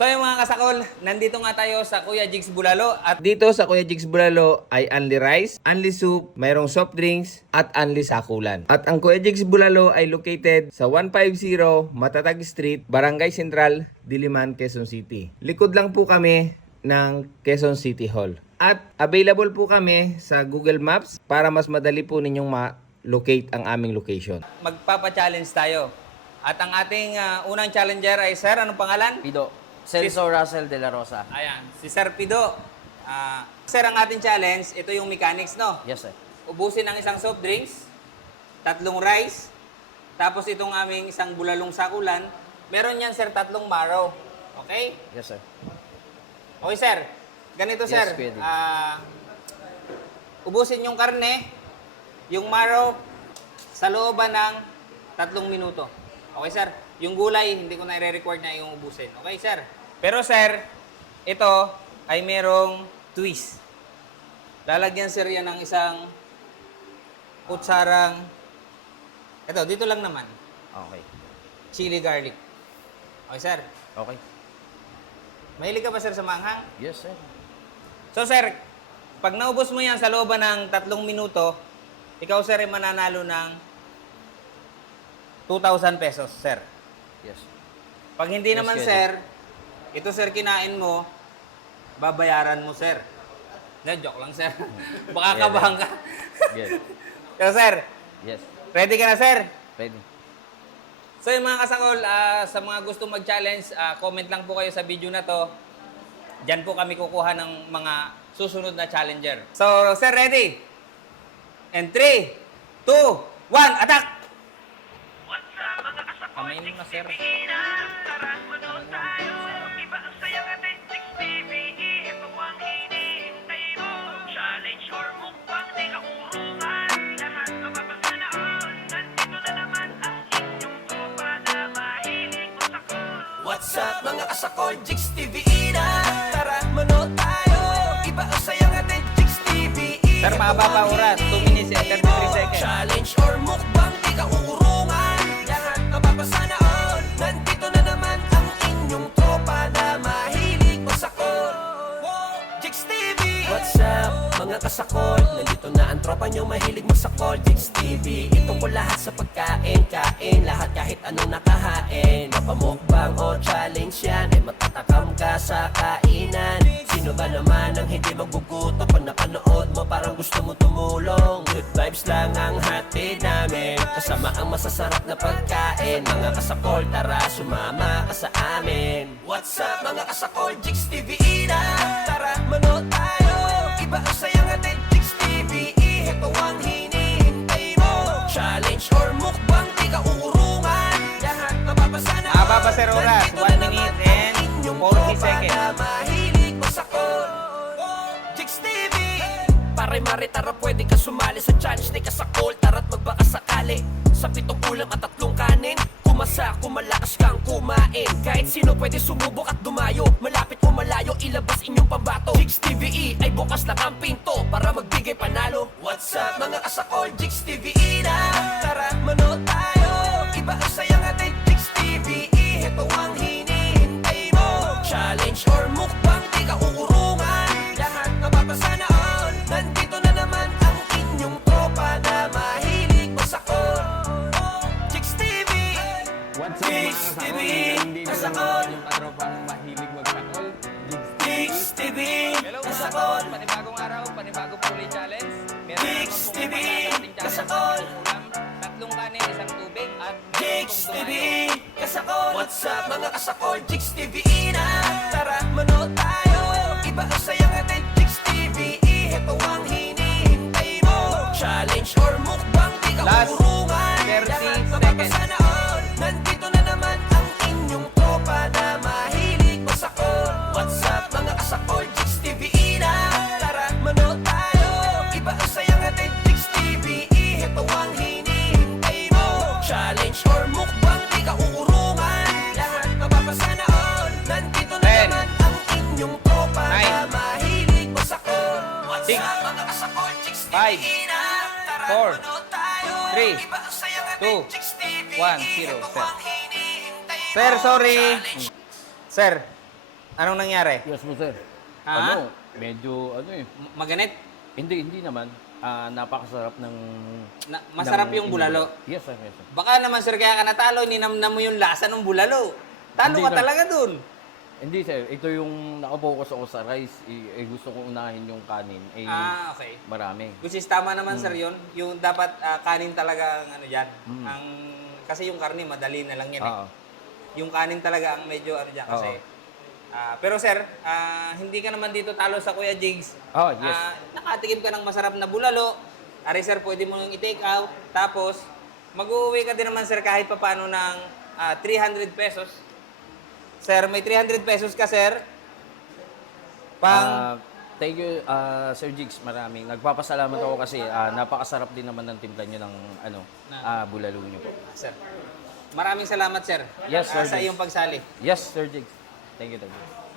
So yung mga kasakol, nandito nga tayo sa Kuya Jigs Bulalo at dito sa Kuya Jigs Bulalo ay only rice, only soup, mayroong soft drinks at only sakulan. At ang Kuya Jigs Bulalo ay located sa 150 Matatag Street, Barangay Central, Diliman, Quezon City. Likod lang po kami ng Quezon City Hall. At available po kami sa Google Maps para mas madali po ninyong ma-locate ang aming location. Magpapa-challenge tayo. At ang ating ah, unang challenger ay Sir, anong pangalan? Pido. Celso Russell de la Rosa. Ayan, si Sir Pido. Ah, sir, ang ating challenge, ito yung mechanics, no? Yes, sir. Ubusin ang isang soft drinks, tatlong rice, tapos itong aming isang bulalong sakulan. Meron yan, sir, tatlong marrow. Okay? Yes, sir. Okay, sir. Ganito, Yes, sir. Dick. Ah, ubusin yung karne, yung marrow, sa looban ng tatlong minuto. Okay, sir? Yung gulay, hindi ko na i-record na yung ubusin. Okay, sir? Pero, sir, ito ay merong twist. Lalagyan, sir, yan ng isang kutsarang... Ito, dito lang naman. Okay. Chili garlic. Okay, sir? Okay. Mahilig ka ba, sir, sa manghang? Yes, sir. So sir, pag naubos mo yan sa looban ng tatlong minuto, ikaw sir ay mananalo ng 2,000 pesos, sir. Yes. Pag hindi Yes, naman sir, ito sir kinain mo, babayaran mo sir. Hindi, joke lang sir. Baka Yeah, kabahan ka. Yes. so sir, Yes. ready ka na sir? Pwede. So yung mga kasakol, ah, sa mga gusto mag-challenge, ah, comment lang po kayo sa video na to. Diyan po kami kukuha ng mga susunod na challenger. So, sir, ready? And 3, 2, 1, attack! Kamay mo na, sir. What's up mga kasakol, Jigs TV na. Tara manood tayo. Iba ang saya nga din, Jigs TV Sir, mahaba pa oras. 2 minutes and 33 seconds. Challenge or mukbang, di ka uurungan tropa nyo mahilig masakol Jigs TV Ito po lahat sa pagkain Kain lahat kahit anong nakahain. Mapamukbang o challenge yan Ay matatakam ka sa kainan. Sino ba naman ang hindi magugutom Pag napanood mo? Parang gusto mo tumulong. Good vibes lang ang hatid namin. Kasama ang masasarap na pagkain. Mga kasakol tara sumama ka sa amin. What's up mga kasakol? Jigs TV na Tara manood tayo. Iba ang saya Challenge. Or mukbang di ka uurungan Lahat mapapasana Haba pa, sir, oras. Nandito One na minute naman ang and inyong 40 tropa seconds. na mahilig masakol Jigs TV Pare mare tara pwede ka sumali sa challenge. Di ka sa call tara't magbaka sakali. Sa pitong ulam at tatlong kanin. Kumasa kung malakas kang kumain. Kahit sino pwede sumubok at dumayo. Malapit o malayo ilabas inyong pambato. Jigs TVE ay bukas lang ang pinto. Para magbigay panalo. What's up mga kasakol? Jigs TVE What's up, mga kasakol? Nandito na naman yung katropang mahilig magsakol. Jigs TV panibagong araw, panibagong puli challenge. Pong TV, kumakain sa ating challenge. kasakol. Ulam, tatlong kanin, isang tubig, at pong TV. Kasakol What's up mga kasakol Jigs TV na Tara manood tayo Iba ang saya nga din Jigs TV Ito ang hinihintay mo Challenge or mukbang Di ka Last urungan 30 Lahat seconds. 4, 3, 2, 1, 0, sir. Sir, sorry. Sir, anong nangyari? Yes po, sir. Ha? Ano, medyo, ano eh. M- Maganit? Hindi, hindi naman. Ah, napakasarap ng... Na- masarap ng- yung bulalo. Yes, sir. Yes, sir. Baka naman sir, kaya ka natalo, ninamnam mo yung lasa ng bulalo. Talo Hindi ka na- talaga dun. Hindi, sir. Ito yung nakapokus ako sa rice. Eh, eh, gusto ko unahin yung kanin. Eh, Ah, okay. marami. Which is tama naman Hmm. sir yun. Yung dapat ah, kanin talaga ang ano dyan. Ang, kasi yung karne, madali na lang yan eh. Oo. Yung kanin talaga ang medyo ano dyan kasi. Ah, pero sir, ah, hindi ka naman dito talo sa Kuya Jigs. Oh, yes. Ah, nakatikim ka ng masarap na bulalo. Ari sir, pwede mo nang i-take out. Tapos, mag-uwi ka din naman sir kahit papano ng ah, 300 pesos. Sir, may 300 pesos ka sir. Pang... Ah, thank you, ah, Sir Jigs. Maraming. Nagpapasalamat ako kasi ah, napakasarap din naman ng timpla nyo ng ano, ah, bulalo nyo po. sir. Maraming salamat sir. Yes, sir, sa Jigs. iyong pagsali. Yes, Sir Jigs. Thank you, thank you.